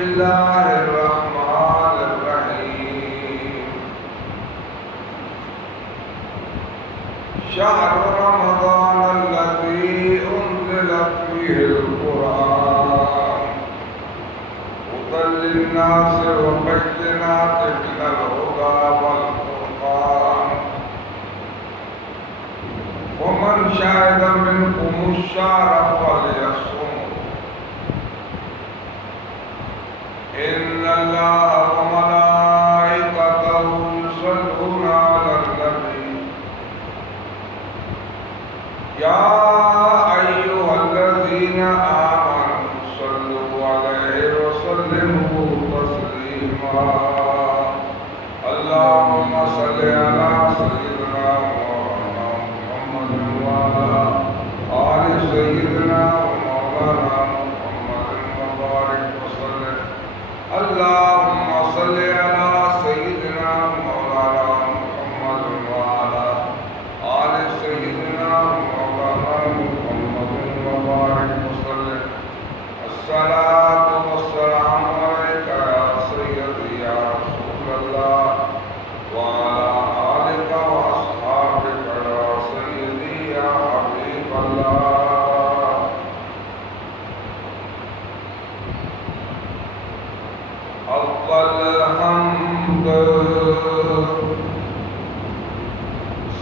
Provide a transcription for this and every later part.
الله الرحمن الرحيم شهر رمضان الذي أنزل فيه القرآن هدى للناس وبينات من الهدى والفرقان ومن شهد منكم الشهر فليصمه إن الله وملائكته يصلون على النبي يا أيها الذين آمنوا صلوا عليه وسلموا تسليما اللهم صل على سيدنا محمد وعلى آل سيدنا ومولانا محمد وبارك وسلم اللهم صل على سيدنا مولانا محمد وعلى آل سيدنا مولانا محمد وبارك وسلم الصلاة والسلام عليك يا سيدي يا رسول الله وعلى آلك وأصحابك يا سيدي يا حبيب الله أفضل الحمد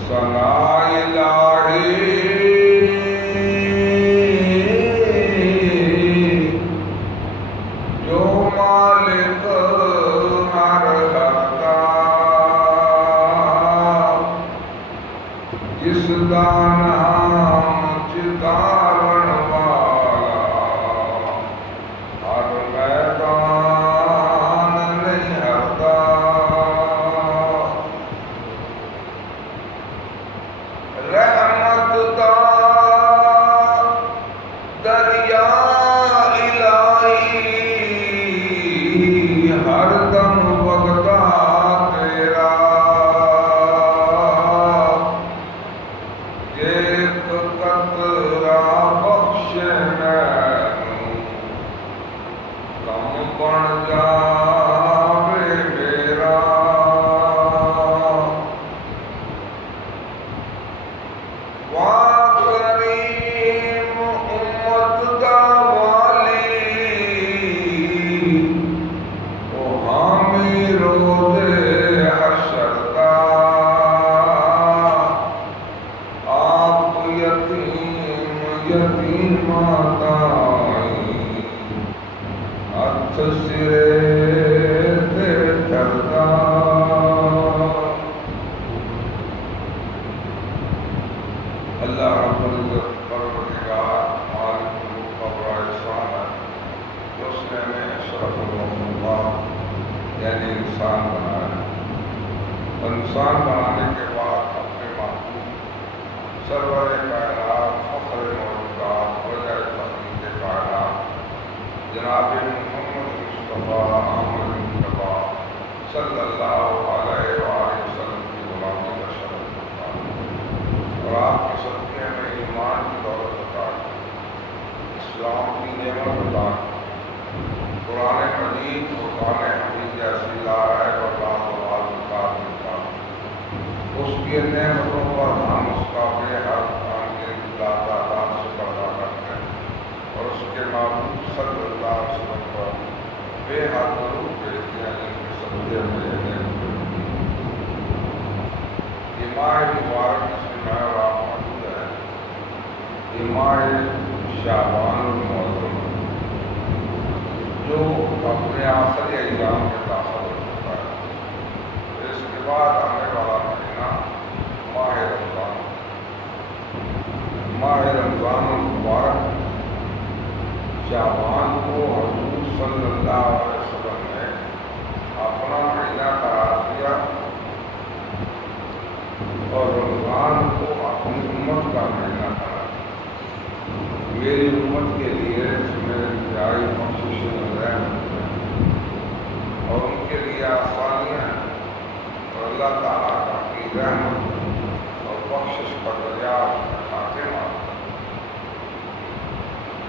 ثناء إلهي جو مالک ہر کا جس کا نام چکارن والا ہر میدان نہیں ہرتا رحمت کا دریا الہی ہر دم وگتا تیرا ایک قطرہ بخش مینوں کم بن جاوے میرا واہ کریم امت کا والی او حامی روزے حشر کا آپ یتیم یتیماتائی ہتھ سرے تے چلتا اللہ رب العزت پروردگار مالک ملک کا بڑا احسان ہے کہ اس نے ہمیں اشرف المخلوقات یعنی انسان بنایا ہے اور انسان بنانے کے بعد اپنے محبوب سرور کائنات فخر موجودات وجہ تخلیق کائنات جناب محمد مصطفیٰ احمد مصطفیٰ صلی اللہ علیہ وآلہ وسلم کی غلامی کا شرف دیتا ہے اور آپ کے صدقے میں ایمان کی دولت عطا کی اسلام کی نعمت عطا کی قرآن مجید فرقان حمید جیسی لائق اور لامراد کتاب ملتا اس کی نعمتوں پر ہم اس کا بے حد کام کے اللہ تعالیٰ شکر ادا کرتے ہیں اور اس کے محبوب صلی اللہ علیہ وسلم پر بے حد درود بھیجتے ہیں جن کے صدقے میں یہ ماہ مبارک جس میں میں اور آپ موجود ہیں یہ ماہ شعبان المعظم جو اپنے آخری ایام میں داخل ہو چکا ہے پھر اس کے بعد آنے والا مہینہ ماہ رمضان المبارک شعبان کو حضور صلی اللہ علیہ وسلم نے اپنا مہینہ قرار دیا اور رمضان کو اپنی امت کا مہینہ قرار دیا میری امت کے لیے اس میں انتہائی بخششیں رحمت ہیں اور ان کے لیے آسانیاں ہیں اور اللہ تعالیٰ کا کی رحمت اور بخشش کا دریافت خاتمہ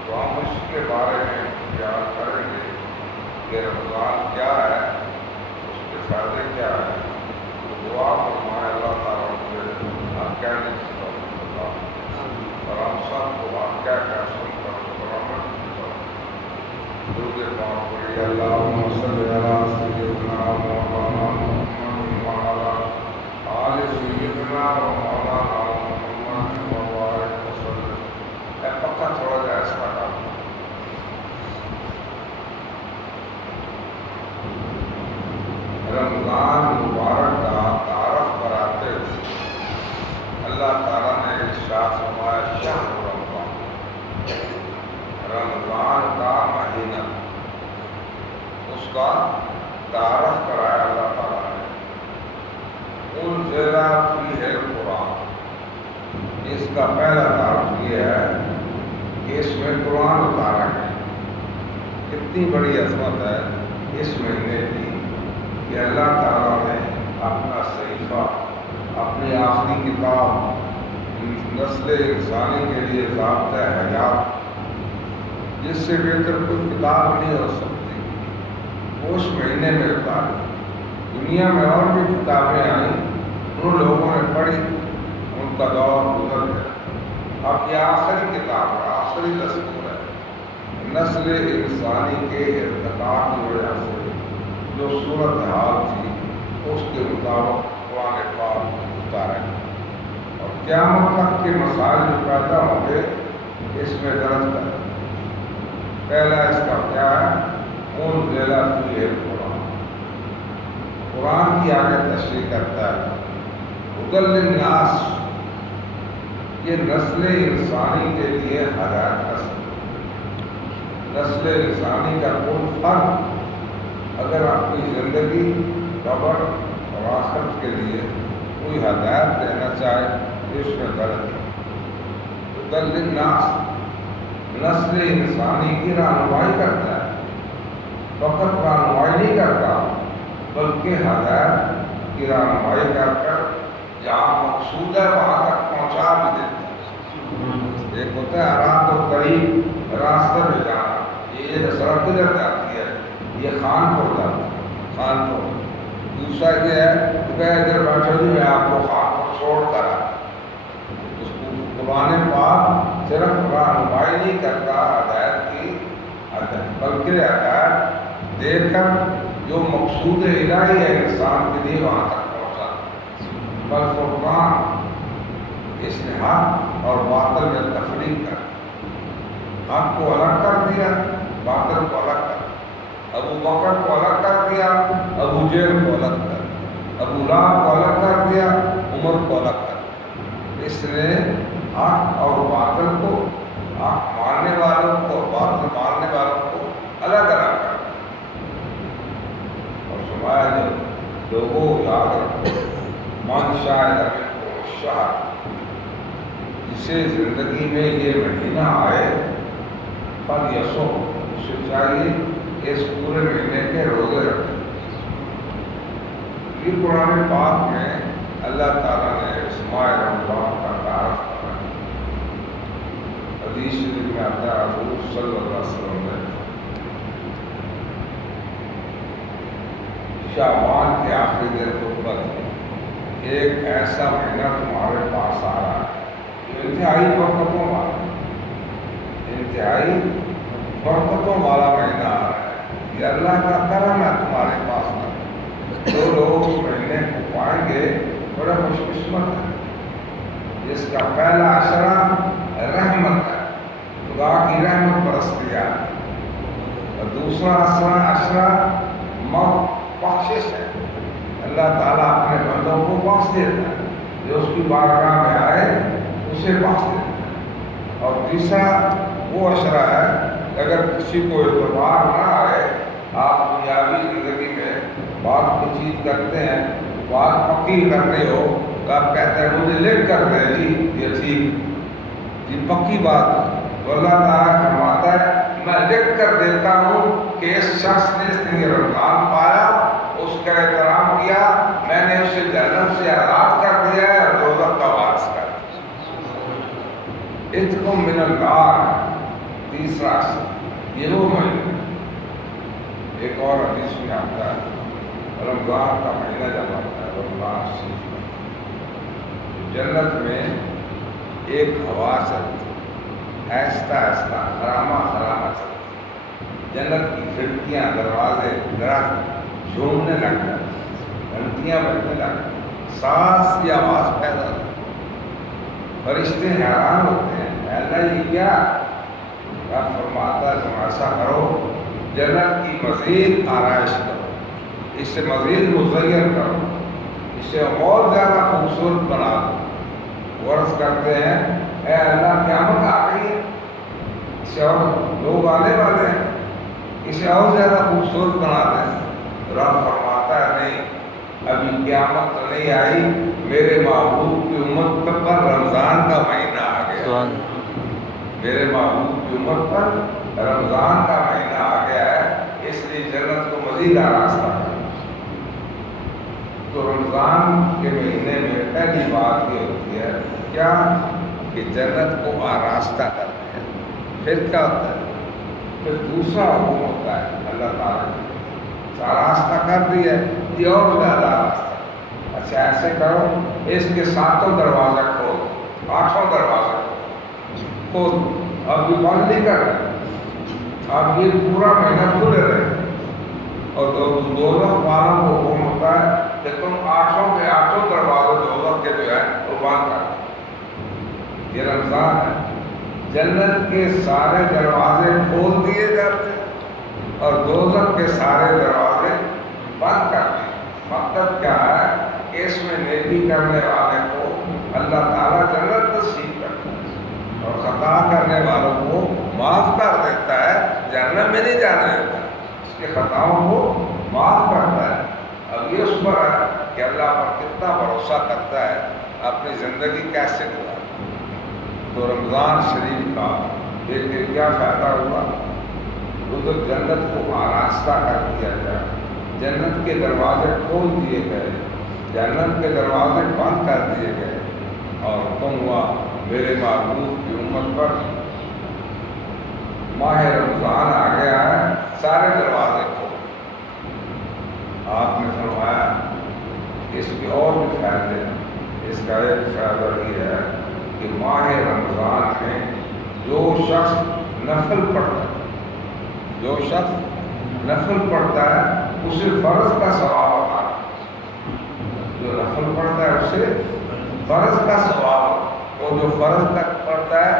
تو ہم اس کے بارے میں بیان کریں گے کہ رمضان کیا ہے، اس کے فائدے کیا ہیں، دعا فرمائے اللہ تعالیٰ مجھے واقعہ نہیں سکتا اور ہم سب کو واقعہ کا سن کر برآمد درود پاک پڑھی اللہم صلی علی سیدنا مولانا محمد وعلی آل سیدنا و مولانا محمد وبارک وسلم۔ اے پکا تھوڑا جا اس کا کام رمضان مبارک کا تعارف کراتے ہوئے اللہ تعالیٰ نے ارشاد فرمایا شہر رمضان، رمضان کا مہینہ، اس کا تعارف کرایا اللہ تعالیٰ نے۔ انزل فیہ القرآن، اس کا پہلا تعارف یہ ہے کہ اس میں قرآن اتارا ہے۔ کتنی بڑی عظمت ہے اس مہینے کی کہ اللہ تعالیٰ نے اپنا صحیفہ، اپنی آخری کتاب نسل انسانی کے لیے ضابطۂ حیات، جس سے بہتر کوئی کتاب نہیں ہو سکتی، وہ اس مہینے میں اتاری۔ دنیا میں اور بھی کتابیں آئیں، ان لوگوں نے پڑھی، ان کا دور گزر گیا۔ اب یہ آخری کتاب ہے، آخری دستور ہے۔ نسل انسانی کے ارتقاء کی وجہ سے جو صورتحال تھی اس کے مطابق قرآن پاک اتارا ہے، اور قیامت تک کے مسائل جو پیدا ہوں گے اس میں درج کریں۔ پہلا اس کا کیا ہے؟ انزل فیہ القرآن، قرآن کی آگے تشریح کرتا ہے۔ ہدی للناس، یہ نسل انسانی کے لیے ہدایت کا سبب۔ نسل انسانی کا کوئی فرد اگر اپنی زندگی، قبر اور آخرت کے لیے کوئی ہدایت دینا چاہے تو اس میں درج ہے۔ ہدی للناس، نسل انسانی کی رہنمائی کرتا ہے، فقط رہنمائی نہیں کرتا بلکہ ہدایت کی رہنمائی کر کر جہاں مقصود ہے وہاں تک پہنچا بھی دیتا ہے۔ ایک ہوتا ہے اراد و طریق، راستہ میں جانا، یہ سڑک کدھر جاتی ہے، یہ خان پور جاتا ہے، خان پور۔ دوسرا یہ ہے کہ ادھر بیٹھو جی میں آپ کو خان پور چھوڑ کر آیا۔ اس کو قرآن پاک صرف رہنمائی نہیں کرتا ہدایت کی، بلکہ ہدایت دے کر جو مقصود الہی ہے انسان کے لیے وہاں تک پہنچا۔ بل فرقان، اس نے حق اور باطل میں تفریق کر، حق کو الگ کر دیا، باطل کو الگ کر، ابو بکر کو الگ کر دیا، ابو جہل کو الگ کر، ابو لہب کو الگ کر دیا، عمر کو الگ کر۔ اس نے حق اور باطل کو، حق ماننے والوں کو اور باطل ماننے والوں کو الگ الگ کر دیا۔ اور فرمایا جو لوگوں یاد رکھو، من شاہد منکم الشہر، جسے زندگی میں یہ مہینہ آئے فلیصم، اسے چاہیے اس پورے مہینے کے روزے رکھیں۔ یہ قرآن پاک میں اللہ تعالیٰ نے اس ماہ رمضان کا تعارف کرایا۔ حدیث شریف میں آتا ہے حضور صلی اللہ علیہ وسلم نے شعبان کے آخری دن خطبہ دی، ایک ایسا مہینہ تمہارے پاس آ رہا ہے انتہائی برکتوں والا، انتہائی برکتوں والا مہینہ آ رہا ہے، یہ اللہ کا کرم ہے تمہارے پاس آ۔ جو لوگ اس مہینے کو پائیں گے بڑے خوش قسمت ہیں۔ جس کا پہلا عشرہ رحمت ہے، خدا کی رحمت برستی ہے، اور دوسرا عشرہ بخشش ہے، اللہ تعالیٰ اپنے بندوں کو بخش دیتا ہے، جو اس کی بارگاہ میں آئے اسے بخش دیتا ہے۔ اور تیسرا وہ عشرہ ہے کہ اگر کسی کو اعتبار نہ آئے، آپ دنیاوی زندگی میں بات کوئی چیز کرتے ہیں، بات پکی کرتے ہو تو آپ کہتے ہیں مجھے لکھ کر دیں جی، یہ ٹھیک، یہ پکی بات ہے۔ تو اللہ تعالیٰ فرماتا ہے میں لکھ کر دیتا ہوں کہ اس شخص نے اس نے رمضان پایا، اس کا احترام کیا، میں نے اسے جنت سے آزاد کر دیا ہے اور دوزخ کا وارث کر دیا۔ اتقم من النار، تیسرا عشرہ، یہ وہ مہینہ ایک اور حدیث میں آتا ہے رمضان کا مہینہ جب آتا ہے رمضان شریف میں جنت میں ایک ہوا چلتی آہستہ آہستہ حرامہ حرامہ چلتی جنت کی کھڑکیاں دروازے درخت جھومنے لگ جاتے گھنٹیاں بجنے لگتی سانس کی آواز پیدا ہوتی فرشتے حیران ہوتے ہیں اللہ یہ کیا رب فرماتا ہے تم ایسا کرو جنت کی مزید آرائش کرو اس سے مزید مزین کرو اسے اور زیادہ خوبصورت بنا دو عرض کرتے ہیں اے اللہ قیامت آ گئی ہے اسے اور لوگ آنے والے ہیں اسے اور زیادہ خوبصورت بنا دیں رب فرماتا ہے نہیں ابھی قیامت تو نہیں آئی میرے محبوب کی امت پر رمضان کا مہینہ آ گیا میرے محبوب کی امت پر رمضان کا مہینہ آ گیا ہے اس لیے جنت کو مزید آراستہ ہے تو رمضان کے مہینے میں پہلی بات یہ ہوتی ہے کیا کہ جنت کو آراستہ کرتے ہیں پھر کیا ہوتا ہے پھر دوسرا حکم ہوتا ہے اللہ تعالیٰ نے آراستہ کر دیا یہ اور زیادہ آراستہ اچھا ایسے کرو اس کے 7 دروازے کھول 8 دروازے کھول اب یہ بند نہیں کر رہے اب یہ پورا مہینہ کھلے رہے اور دونوں والوں کو حکم ہوتا ہے کہ تم 8 کے 8 دروازے دوزخ کے جو ہے وہ بند کر یہ رمضان ہے جنت کے سارے دروازے کھول دیے جاتے ہیں اور دوزخ کے سارے دروازے بند کر دیے مطلب کیا ہے کہ اس میں نیکی کرنے والے کو اللہ تعالیٰ جنت نصیب کرتا ہے اور خطا کرنے والوں کو معاف کر دیتا ہے جنت میں نہیں جانے دیتا اس کے خطاؤں کو معاف کرتا ہے اب یہ اس پر ہے کہ اللہ پر کتنا بھروسہ کرتا ہے اپنی زندگی کیسے گزارتا تو رمضان شریف کا ایک کیا فائدہ ہوا وہ جنت کو آراستہ کر دیا گیا جنت کے دروازے کھول دیے گئے جنت کے دروازے بند کر دیے گئے اور حکم ہوا میرے محبوب کی امت پر ماہ رمضان آ گیا ہے سارے دروازے کھول آپ نے فرمایا اس کے اور بھی فائدے اس کا ایک فائدہ یہ ہے کہ ماہ رمضان میں جو شخص نفل پڑھتا ہے جو شخص نفل پڑھتا ہے اسے فرض کا ثواب ہوتا ہے جو نفل پڑھتا ہے اسے فرض کا ثواب اور جو فرض تک پڑھتا ہے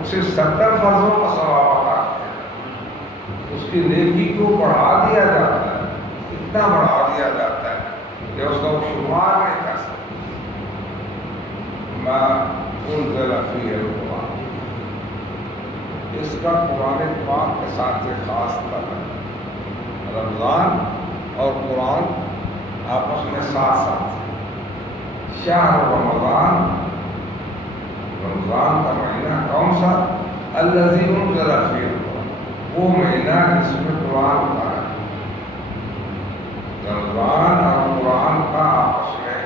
اسے 70 فرضوں کا ثواب ہوتا ہے اس کی نیکی کو بڑھا دیا جاتا ہے اتنا بڑھا دیا جاتا ہے کہ اس کا وہ شمار نہیں کر سکتا میں انزل فیہ القرآن اس کا قرآن پاک کے ساتھ ایک خاص تعلق ہے رمضان اور قرآن آپس میں ساتھ ساتھ ہیں شہر رمضان رمضان کا مہینہ کون سا الذی انزل فیہ القرآن وہ مہینہ جس میں قرآن کا ہے رمضان اور قرآن کا آپس میں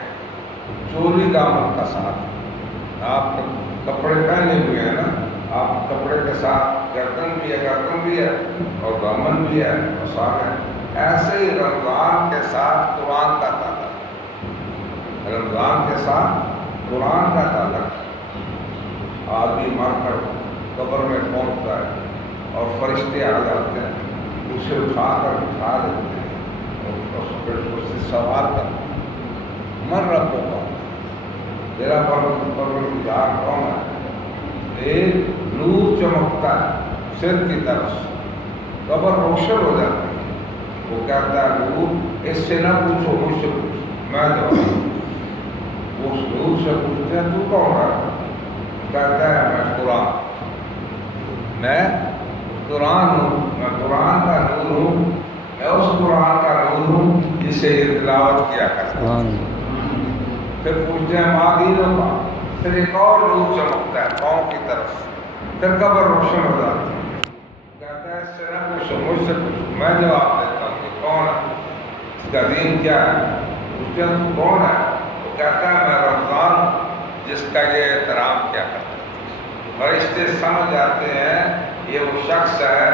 چولی دامن کا ساتھ آپ کپڑے پہنے ہوئے ہیں نا آپ کپڑے کے ساتھ گردن بھی ہے اور دامن بھی ہے اور ساتھ ہے ایسے ہی رمضان کے ساتھ قرآن کا تعلق رمضان کے ساتھ قرآن کا تعلق آدمی مر کر قبر میں پہنچتا ہے اور فرشتے آ جاتے ہیں اسے اٹھا کر بٹھا دیتے ہیں اور اس سے سوال کرتے ہیں مر رب ہوگا تیرا پروردگار کون ہے ایک نور چمکتا ہے سر کی طرف سے قبر روشن ہو جاتی ہے وہ کہتا ہے نور اس سے نہ پوچھو مجھ سے پوچھو میں جواب وہ اس نور سے پوچھتے ہیں تو کون ہے کہتا ہے میں قرآن ہوں میں قرآن کا نور ہوں میں اس قرآن کا نور ہوں جسے یہ تلاوت کیا کرتا ہوں پھر پوچھتے ہیں ماں دینوں کا پھر ایک اور نور چمکتا ہے پاؤں کی طرف پھر قبر روشن ہو جاتی ہے کہتا ہے اس سے نہ پوچھو مجھ سے پوچھو میں جواب دیتا ہوں کہ کون ہے اس کا دین کیا ہے پوچھتے ہیں تو کون ہے وہ کہتا ہے میں رمضان جس کا یہ احترام کیا کرتا ہے فرشتے سمجھ جاتے ہیں یہ وہ شخص ہے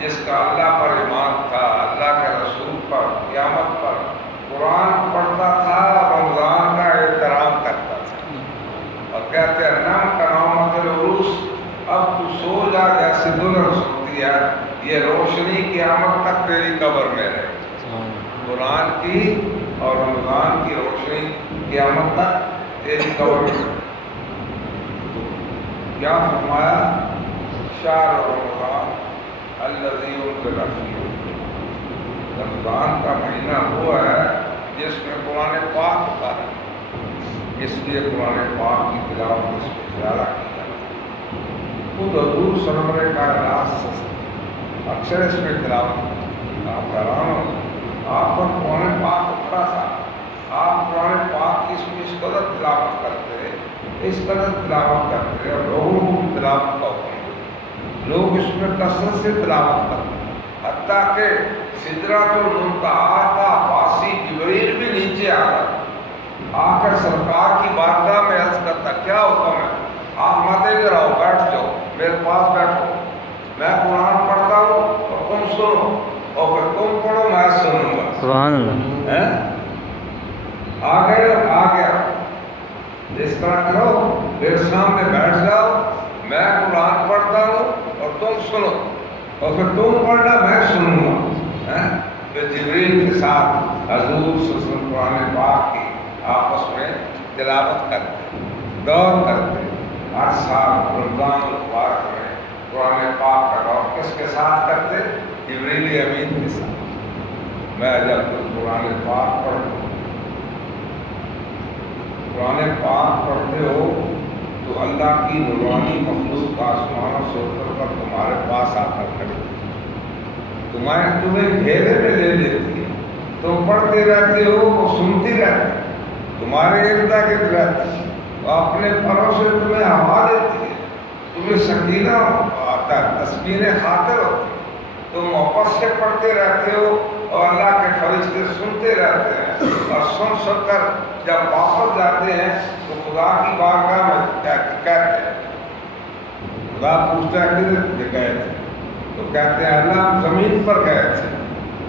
جس کا اللہ پر ایمان تھا، اللہ کے رسول پر، قیامت پر، قرآن پڑھتا تھا، رمضان کا احترام کرتا تھا، اور کہتے ہیں نام کرامت العروس، اب تو سو جا جیسے دلہن سوتی ہے، یہ روشنی قیامت تک تیری قبر میں رہے۔ قرآن کی اور رمضان کی روشنی قیامت تک تیری قبر میں۔ کیا فرمایا؟ شہر رمضان الذی انزل فیہ، رمضان کا مہینہ وہ ہے جس میں قرآن پاک اترا، اس لیے قرآن پاک کی تلاوت اس میں زیادہ کی جاتی ہے۔ خود حضور سرور کائنات اکثر اس میں تلاوت، آپ حیران ہو، آپ پر قرآن پاک اترا تھا، آپ قرآن پاک کی اس قدر تلاوت کرتے، اس قدر تلاوت کرتے، اور لوگوں کو بھی تلاوت کا حکم دے، لوگ اس میں کثرت سے تلاوت کرتے، حتیٰ کہ سدرۃ المنتہا کا عباسی جبریل بھی نیچے آ کر سرکار کی بارگاہ میں عرض کرتا، کیا حکم ہے؟ آپ مت ادھر آؤ، بیٹھ جاؤ، میرے پاس بیٹھو، میں قرآن پڑھتا ہوں اور تم سنو، اور پھر تم پڑھو میں سنوں گا۔ سبحان اللہ۔ آ گیا، اس طرح کرو، میرے سامنے بیٹھ جاؤ، میں قرآن پڑھتا ہوں اور تم سنو، اور پھر تم پڑھنا میں سنوں گا۔ پھر جبریل کے ساتھ حضور صلی اللہ علیہ وسلم قرآن پاک کی آپس میں تلاوت کرتے، دور کرتے۔ ہر سال رمضان المبارک میں قرآن پاک کا دور کس کے ساتھ کرتے؟ جبریل امین کے ساتھ۔ میں جب قرآن پاک پڑھتا ہوں، قرآن پاک پڑھتے ہو تو اللہ کی نورانی مخلوق آسمانوں سے اتر کر تمہارے پاس آ کر کھڑی، تمہیں گھیرے میں لے لیتی ہے، تم پڑھتے رہتے ہو، وہ سنتی رہتی ہے، تمہارے ارد گرد رہتی ہے، وہ اپنے پروں سے تمہیں ہوا دیتی ہے، تمہیں سکینہ آتا ہے، تسکین خاطر ہوتی ہے، تم واپس سے پڑھتے رہتے ہو، اور اللہ کے فرشتے سنتے رہتے ہیں، اور سن کر جب واپس جاتے ہیں تو خدا کی بارگاہ میں کہتے ہیں، خدا پوچھتا ہے کدھر گئے تھے؟ تو کہتے ہیں اللہ ہم زمین پر گئے تھے،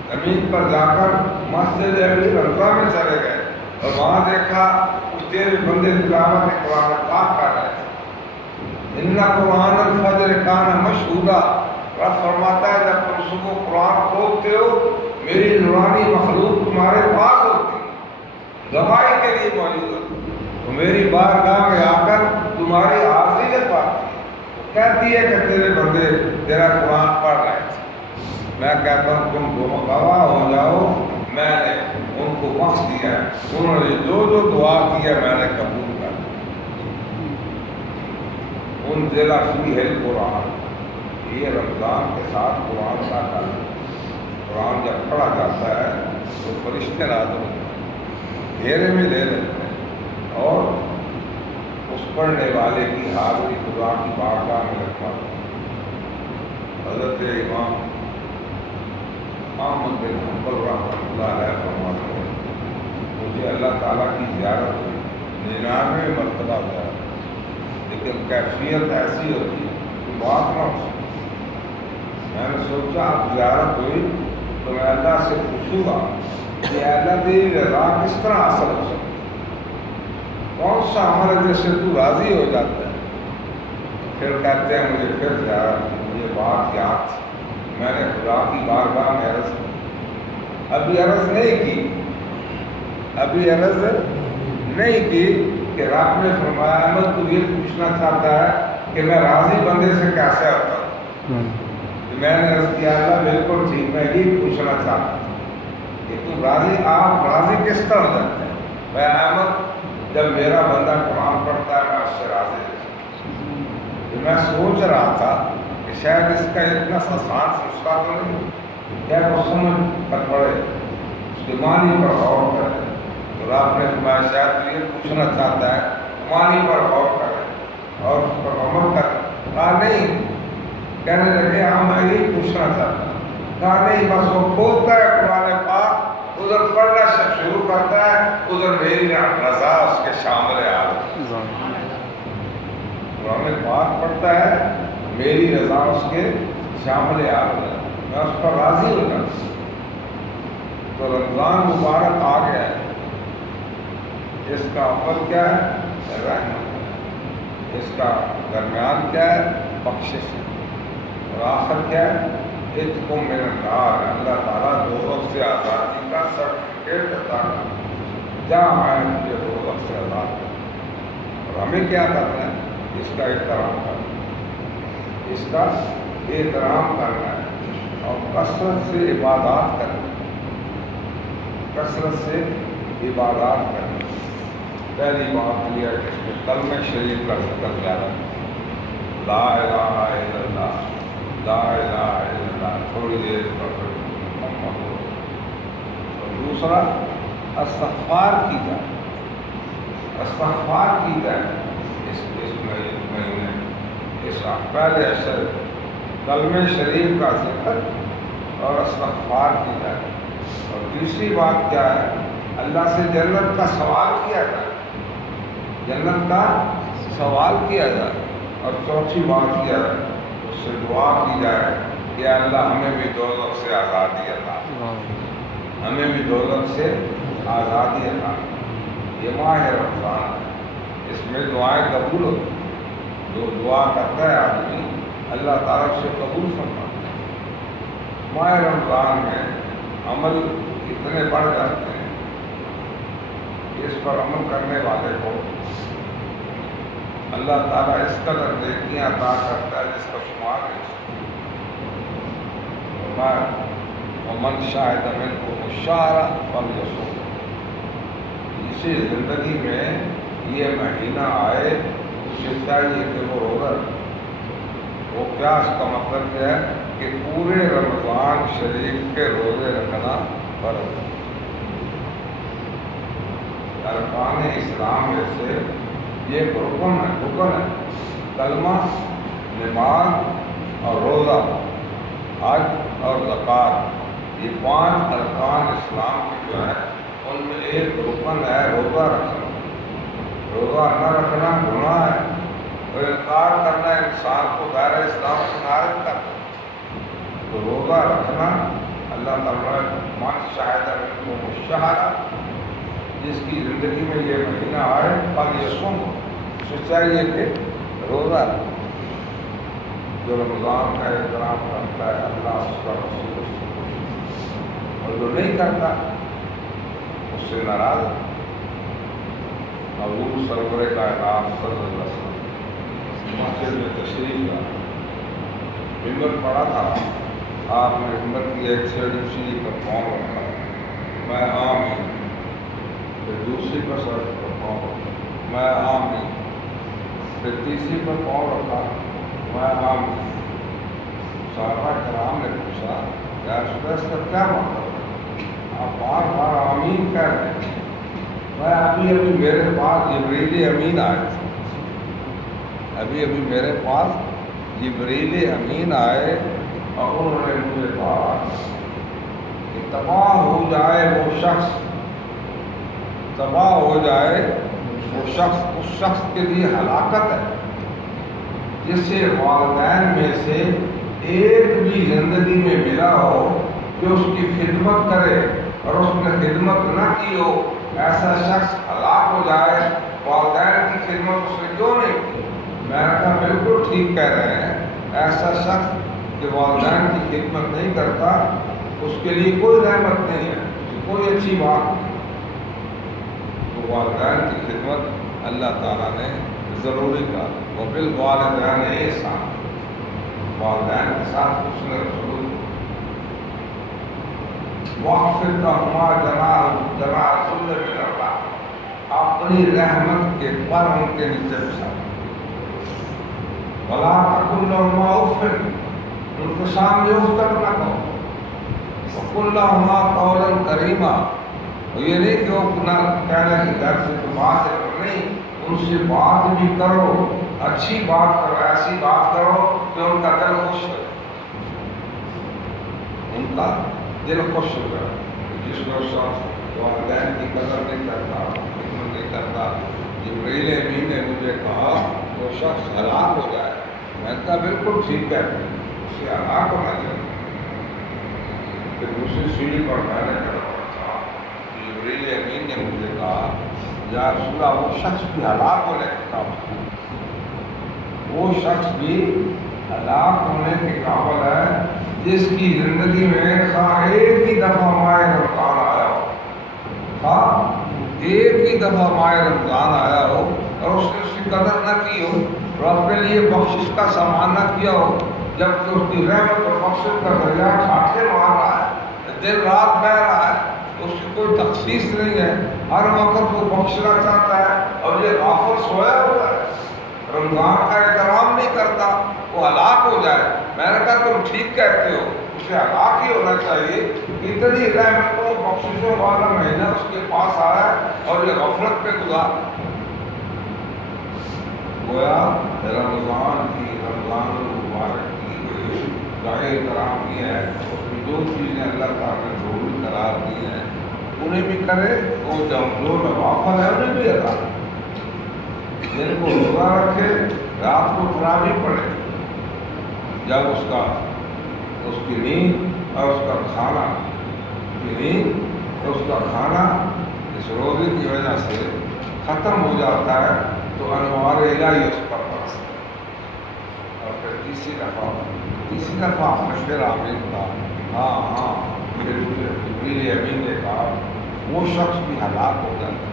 زمین پر جا کر مسجد علی رضا میں چلے گئے، اور وہاں دیکھا کچھ تیرے بندے تلاوت قرآن پاک کر رہے تھے۔ ان قرآن الفجر کان مشہودا، رب فرماتا ہے جب تم صبح قرآن کھولتے ہو میری نورانی مخلوق تمہارے پاس ہوتی ہے، گواہی کے لیے موجود ہوتی ہے، تو میری بارگاہ میں آ کر تمہاری حاضری لگواتی ہے، کہتی ہے کہ تیرے بندے تیرا قرآن پڑھ رہے تھے۔ میں کہتا ہوں تم گواہ ہو جاؤ، میں نے ان کو بخش دیا ہے، انہوں نے جو جو دعا کی ہے میں نے قبول کر انزل فیہ القرآن۔ یہ رمضان کے ساتھ قرآن کا تعلق، قرآن جب پڑھا جاتا ہے تو فرشتے نازل ہوتے ہیں، گھیرے میں لے لیتے ہیں، اور اس پڑھنے والے کی حاضری خدا کی بارگاہ میں رکھواتے ہیں۔ حضرت امام احمد بن حنبل رحمۃ اللہ علیہ فرماتے ہیں مجھے اللہ تعالیٰ کی زیارت ہوئی 99 مرتبہ زیارت، لیکن کیفیت ایسی ہوتی ہے کہ بات نہ ہو سکتی۔ میں نے سوچا اب زیارت ہوئی تو میں اللہ سے پوچھوں گا کہ اللہ تیری رضا کس طرح حاصل ہو سکتی، کون سا عمل ہے جس سے تو راضی ہو جاتا ہے؟ پھر کہتے ہیں مجھے پھر زیارت کی، مجھے بات یاد تھی، میں نے خدا کی بارگاہ میں عرض کی، ابھی عرض نہیں کی کہ رب نے فرمایا احمد تو یہ پوچھنا چاہتا ہے کہ میں راضی بندے سے کیسے ہوتا ہوں؟ میں نے عرض کیا اللہ بالکل ٹھیک، میں یہ پوچھنا چاہتا ہوں کہ تو آپ راضی کس طرح ہو جاتے ہیں؟ میں احمد جب میرا بندہ قرآن پڑھتا ہے میں اس سے راضی رہتا ہوں۔ میں سوچ رہا تھا کہ شاید اس کا اتنا آسان نسخہ تو نہیں، کیا وہ سمجھ کر پڑے، اس کے معنی پر غور کرے، تو رب نے فرمایا شاید تو یہ پوچھنا چاہتا ہے، معنی پر غور کرے اور اس پر عمل کرے۔ کہا نہیں، کہنے لگے ہاں میں یہی پوچھنا چاہتا ہوں۔ کہا نہیں، بس وہ کھولتا ہے قرآن پاک، ادھر پڑھنا شروع کرتا ہے، ادھر میری رضا اس کے شامل آ جاتی ہے۔ قرآن پاک پڑھتا ہے، میری رضا اس کے شامل آ جاتی ہے۔ میں اس پر راضی ہو جاتا ہوں۔ تو رمضان مبارک آ گیا ہے، اس کا اول کیا ہے؟ رحمت۔ اس کا درمیان کیا ہے؟ بخشش ہے، اور آخر کیا ہے؟ عتق من النار، اللہ تعالیٰ دوزخ سے آزادی کا سرٹیفکیٹ عطا کرتا ہے۔ جا میں مجھے دوزخ سے آزاد کر، اور ہمیں کیا کرنا ہے؟ اس کا احترام کرنا ہے، اس کا احترام کرنا ہے، اور کثرت سے عبادات کرنا ہے، کثرت سے عبادات کرنا ہے۔ پہلی بات یہ ہے کہ اس میں کلمہ شریف کا ذکر زیادہ ہے، لا الہ الا اللہ، لا الہ الا اللہ، تھوڑی دیر پر محمد ہو۔ اور دوسرا استغفار کی جائے، استغفار کی جائے اس مہینے، اس پہلے اشر کلمہ شریف کا ذکر اور استغفار کی جائے۔ اور تیسری بات کیا ہے؟ اللہ سے جنت کا سوال کیا جائے، جنت کا سوال کیا جائے۔ اور چوتھی بات کیا ہے؟ اس سے دعا کی جائے کہ اللہ ہمیں بھی دوزخ سے آزادی عطا، ہمیں بھی دوزخ سے آزادی عطا۔ یہ ماہ رمضان ہے، اس میں دعائیں قبول ہوتی ہیں، جو دعا کرتا ہے آدمی اللہ تعالیٰ سے قبول فرماتا ہے۔ ماہ رمضان میں عمل اتنے بڑھ جاتے ہیں کہ اس پر عمل کرنے والے کو اللہ تعالیٰ اس قدر نیکیاں عطا کرتا ہے جس کا شمار نہیں سکتا۔ ومن شاہد منکم الشہر فلیصم، اسی زندگی میں یہ مہینہ آئے اسے چاہیے کہ وہ روزہ رکھے۔ وہ کیا اس کا مطلب کیا ہے؟ کہ پورے رمضان شریف کے روزے رکھنا فرض ہے۔ ارکان اسلام میں سے یہ ایک رکن ہے، کلمہ، نماز اور روزہ، حج اور زکوٰۃ، یہ 5 ارکان اسلام کے جو ہیں ان میں ایک رکن ہے روزہ رکھنا۔ روزہ نہ رکھنا گناہ ہے، اور انکار کرنا انسان کو دائرہ اسلام سے خارج کرنا۔ تو روزہ رکھنا اللہ تعالیٰ من شاہد منکم الشہر، جس کی زندگی میں یہ مہینہ آئے فلیصم، اسے چاہیے کہ روزہ رکھے۔ جو رمضان کا احترام کرتا ہے اللہ اس کا رسول اس سے خوش ہے، اور جو نہیں کرتا اس سے ناراض ہے۔ حضور سرور کائنات صلی اللہ علیہ وسلم مسجد میں تشریف لایا، ممبر پڑا تھا، آپ نے ممبر کی ایک سیڑھی پر پاؤں رکھا، میں آمین، پھر دوسری پر سر پر پاؤں رکھا، میں آمین، پھر تیسری پر پاؤں رکھا، میں آمین۔ صحابہ کرام نے پوچھا یا رسول اللہ اس کا کیا مطلب ہے؟ آپ بار بار آمین کہہ رہے ہیں۔ میں ابھی میرے پاس جبریل امین آئے تھے، ابھی میرے پاس جبریل امین آئے اور انہوں نے مجھے کہا کہ تباہ ہو جائے وہ شخص، تباہ ہو جائے وہ شخص، اس شخص کے لیے ہلاکت ہے جس سے والدین میں سے ایک بھی زندگی میں ملا ہو کہ اس کی خدمت کرے اور اس نے خدمت نہ کی ہو، ایسا شخص ہلاک ہو جائے۔ والدین کی خدمت اس نے کیوں نہیں کی؟ میں نے کہا بالکل ٹھیک کہہ رہے ہیں، ایسا شخص کہ والدین کی خدمت نہیں کرتا اس کے لیے کوئی رحمت نہیں ہے، کوئی اچھی بات نہیں۔ تو والدین کی خدمت اللہ تعالیٰ نے ضروری کہا، وبالوالدین احسانا، والدین کے ساتھ حسن سلوک، واخفض لہما جناح الذل من الرحمۃ، اپنی رحمت کے پر ان کے نیچے بچھا، ولا تقل لهما اف، ان کے سامنے اف تک نہ کہو، وقل لهما قولا کریما، یہ نہیں کہ وہ نہ کہنا کہ گھر سے تو بات ہے، نہیں، ان سے بات بھی کرو، اچھی بات کرو، ایسی بات کرو کہ ان کا دل خوش ہو، ان کا دل خوش ہو جائے۔ جس کو شخص والدین کی قدر نہیں کرتا، خدمت نہیں کرتا، جبریل امین نے مجھے کہا وہ شخص ہلاک ہو جائے، میں نے کہا بالکل ٹھیک ہے، اسے ہلاک ہونا چاہیے۔ کہ دوسری سیڑھی پر میں نے کھڑا ہوا تھا، جبریل امین نے مجھے کہا یا رسول اللہ وہ شخص بھی ہلاک ہونے کے قابل ہے، وہ شخص بھی ہلاک ہونے کے قابل ہے جس کی زندگی میں خواہ ایک ہی دفعہ ماہ رمضان آیا ہو، خواہ ایک ہی دفعہ ماہ رمضان آیا ہو اور اس نے اس کی قدر نہ کی ہو اور اپنے لیے بخشش کا سامان نہ کیا ہو، جبکہ اس کی رحمت اور بخشش کا دریا کھاٹے مار رہا ہے، دن رات بہ رہا ہے، اس کی کوئی تخصیص نہیں ہے، ہر وقت وہ بخشنا چاہتا ہے اور یہ غافل سویا ہوا ہے، رمضان کا احترام نہیں کرتا، وہ ہلاک ہو جائے۔ میں نے کہا تم ٹھیک کہتے ہو، اسے ہلاک ہی ہونا چاہیے، اتنی رحمتوں بخششوں والا مہینہ اس کے پاس آیا ہے اور یہ غفلت پہ گزار گویا رمضان المبارک کی کا احترام یہ ہے، اس میں جو چیزیں اللہ تعالیٰ نے ضروری قرار دی ہیں انہیں بھی کرے، وہ جو نوافل ہے انہیں بھی ادا کرے، دن کو روزہ رکھے، رات کو تراویح پڑھے، جب اس کی نیند اور اس کا کھانا اس روزے کی وجہ سے ختم ہو جاتا ہے تو انوار الہی اس پر برستے ہیں۔ اور پھر تیسری دفعہ مشورہ امین کا ہاں پھر جبریل امین نے کہا وہ شخص بھی ہلاک ہو جاتا ہے،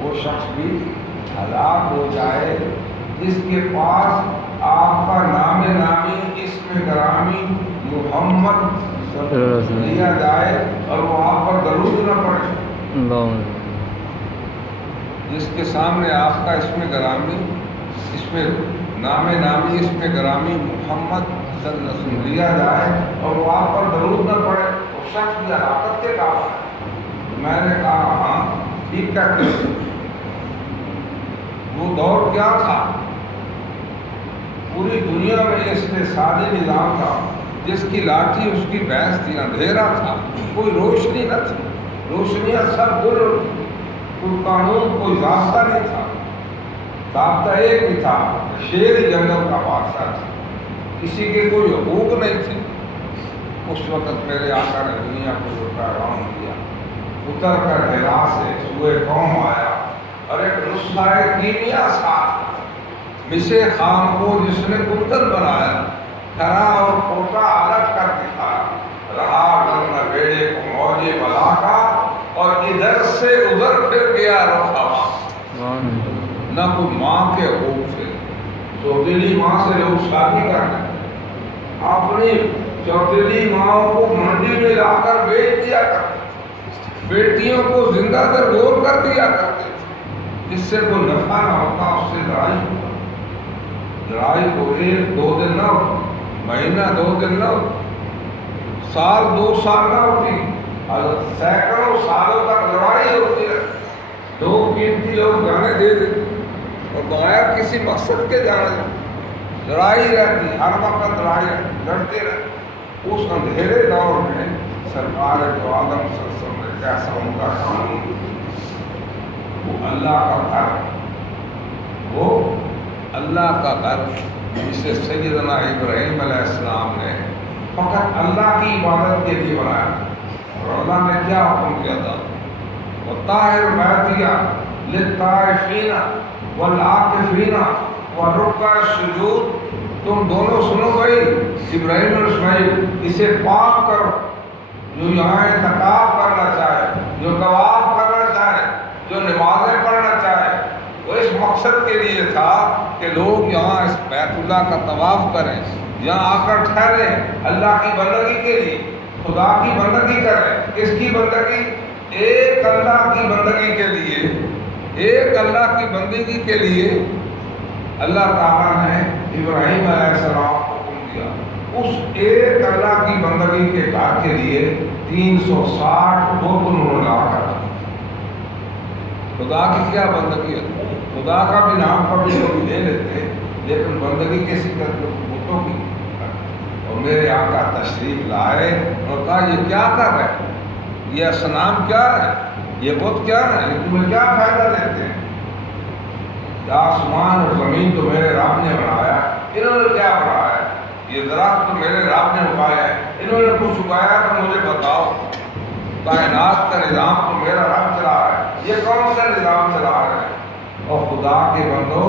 وہ شخص بھی ہلاک ہو جائے جس کے پاس آپ کا نام نامی اسم گرامی محمد لیا جائے اور وہ آپ پر درود نہ پڑے، جس کے سامنے آپ کا نام نامی اسم گرامی محمد صلی اللہ علیہ وسلم لیا جائے اور وہ آپ پر درود نہ پڑے، وہ شخص بھی ہلاکت کے قابل ہے۔ میں نے کہا ہاں ٹھیک کہتے ہیں۔ وہ دور کیا تھا؟ پوری دنیا میں استحصالی نظام تھا، جس کی لاٹھی اس کی بھینس تھی، اندھیرا تھا، کوئی روشنی نہ تھی، روشنیاں سب گل تھی، کوئی قانون کوئی ضابطہ نہیں تھا، ضابطہ ایک ہی تھا، شیر جنگل کا بادشاہ تھا، کسی کے کوئی حقوق نہیں تھے۔ اس وقت میرے آقا نے دنیا کو جو پیغام دیا، اتر کر حرا سے سوئے قوم آیا اور ایک نسخہ کیمیا ساتھ مسے خام کو جس نے کندن بنایا، کھرا اور پوٹا الگ کر دکھایا، رہا ڈرنا بیڑے کو موجے بلا کا اور ادھر سے ادھر پھر گیا رخا، نہ کوئی ماں کے حقوق سے، سوتیلی ماں سے لوگ شادی کرتے اپنی چوتیلی ماں کو منڈی میں لا کر بیچ دیا کرتے، بیٹیوں کو زندہ درگور کر دیا کرتے، جس سے کوئی نفع نہ ہوتا، اس سے لڑائی کو 1-2 دن نہ ہوتی، مہینہ 2 دن نہ ہوتی، سال 2 سال نہ ہوتی، سینکڑوں سالوں تک لڑائی ہوتی ہے، لوگ قیمتی لوگ جانے دے دیتے اور بغیر کسی مقصد کے جانے دیتے، لڑائی رہتی، ہر وقت لڑائی لڑتے رہتے۔ اس اندھیرے دور میں سرکار دو عالم صلی اللہ علیہ وسلم نے کیسا ان کا قانون، وہ اللہ کا گھر، وہ اللہ کا گھر جسے سیدنا ابراہیم علیہ السلام نے فقط اللہ کی عبادت کے لیے بنایا، اور اللہ نے کیا حکم کیا تھا؟ وَطَاهِرْ بَيْتِيَ لِلطَّائِفِينَ وَالْعَاكِفِينَ وَالرُّكَّعِ السُّجُودِ۔ تم دونوں سنو بھائی، ابراہیم اور اسماعیل، اسے پاک کرو، جو یہاں اعتکاف کرنا چاہے، جو طواف کرنا چاہے، جو نمازیں پڑھنا چاہے، وہ اس مقصد کے لیے تھا کہ لوگ یہاں اس بیت اللہ کا طواف کریں، یہاں آ کر ٹھہریں، اللہ کی بندگی کے لیے، خدا کی بندگی کریں۔ کس کی بندگی؟ ایک اللہ کی بندگی کے لیے، ایک اللہ کی بندگی کے لیے اللہ تعالیٰ نے ابراہیم علیہ السلام کو حکم دیا۔ اس ایک اللہ کی بندگی کے گھر کے لیے 360 بت انہوں نے لا کر رکھا۔ خدا کی کیا بندگی ہے؟ خدا کا بھی نام کبھی کبھی لے لیتے، لیکن بندگی کسی بتوں کی۔ اور میرے آقا تشریف لائے اور کہا یہ کیا کر رہے ہیں؟ یہ اصنام کیا ہے؟ یہ بت کیا ہے؟ یہ تمہیں کیا فائدہ دیتے ہیں؟ آسمان اور زمین تو میرے رب نے بنایا، انہوں نے کیا بنایا؟ یہ درخت تو میرے رب نے اگایا ہے، انہوں نے کچھ اگایا تو مجھے بتاؤ، کائنات کا نظام تو میرا رب چلا رہا ہے، یہ کون سا نظام چلا رہا ہے؟ اور خدا کے بندو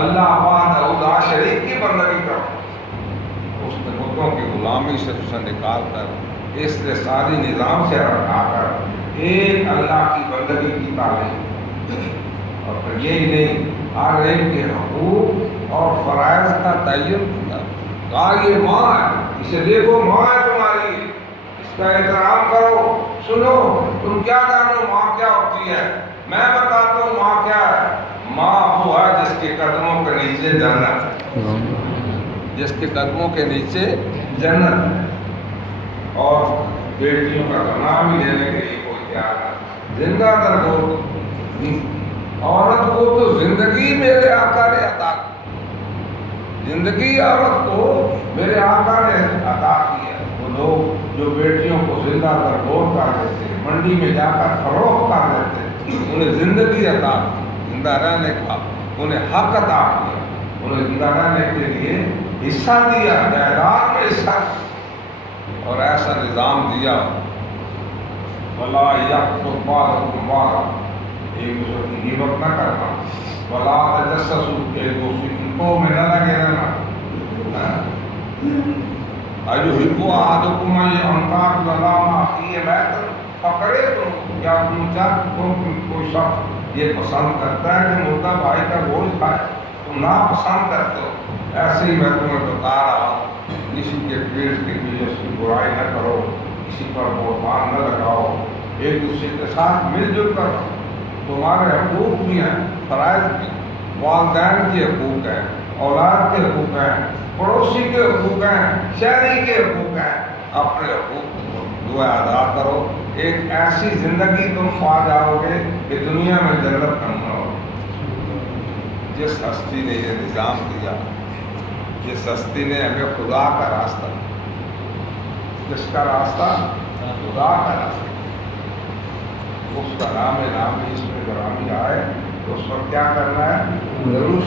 اللہ وحدہ لا شریک کی بندگی کرو، اس نے بتوں کی غلامی سے اسے نکال کر اس نے ساری نظام سے ہٹا کر ایک اللہ کی بندگی کی تعلیم، اور پھر یہی نہیں ہر ایک کے حقوق اور فرائض کا تعین کیا، کہا یہ ماں ہے، اسے دیکھو ماں ہے تمہاری، اس کا احترام کرو، سنو تم کیا جانو ماں کیا ہوتی ہے، میں بتاتا ہوں ماں کیا ہے۔ ماں وہ ہے جس کے قدموں کے نیچے جنت ہے، جس کے قدموں کے نیچے جنت ہے، اور بیٹیوں کا تو نام ہی لینے کے لیے کوئی تیار ہے، زندہ درگور عورت کو تو زندگی میرے آقا نے عطا کی، زندگی عورت کو میرے آقا نے عطا کی ہے۔ وہ لوگ جو بیٹیوں کو زندہ درگور کر دیتے، منڈی میں جا کر فروخت کر دیتے، انہیں زندگی عطا کی، زندہ رہنے کا انہیں حق عطا کیا، انہیں زندہ رہنے کے لیے حصہ دیا، جائیداد میں حصہ دیا، اور ایسا نظام دیا وَلَا يَغْتَبْ بَعْضُكُمْ بَعْضًا، ایک دوسرے کی غیبت نہ کرنا، وَلَا تَجَسَّسُوا، ایک دوسرے کی کوہ میں نہ لگے رہنا، أَيُحِبُّ أَحَدُكُمْ أَن يَأْكُلَ لَحْمَ أَخِيهِ مَيْتًا فَكَرِهْتُمُوهُ، کیا تم چاہتے ہو کہ کوئی شخص یہ پسند کرتا ہے کہ مردہ بھائی کا گوشت کھائے، تم ناپسند کرتے ہو، ایسے ہی میں تمہیں بتا رہا ہوں، کسی کے پیٹ کے پیچھے اس کی برائی نہ کرو، کسی پر بہتان نہ لگاؤ، ایک دوسرے کے ساتھ مل جل کر رہو، تمہارے حقوق بھی ہیں، فرائض بھی، والدین کے حقوق ہیں، اولاد کے حقوق ہیں، پڑوسی کے حقوق ہیں، شہری کے حقوق ہیں، اپنے حقوق دعا ادا کرو، ایک ایسی زندگی تم پا جاؤ گے کہ دنیا میں جنت کرنا ہو۔ جس ہستی نے یہ نظام دیا، جس ہستی نے ہمیں خدا کا راستہ، جس کا راستہ خدا کا راستہ، اس کا نام نامی اس میں گرامی آئے تو اس پر کیا کرنا ہے، ضرور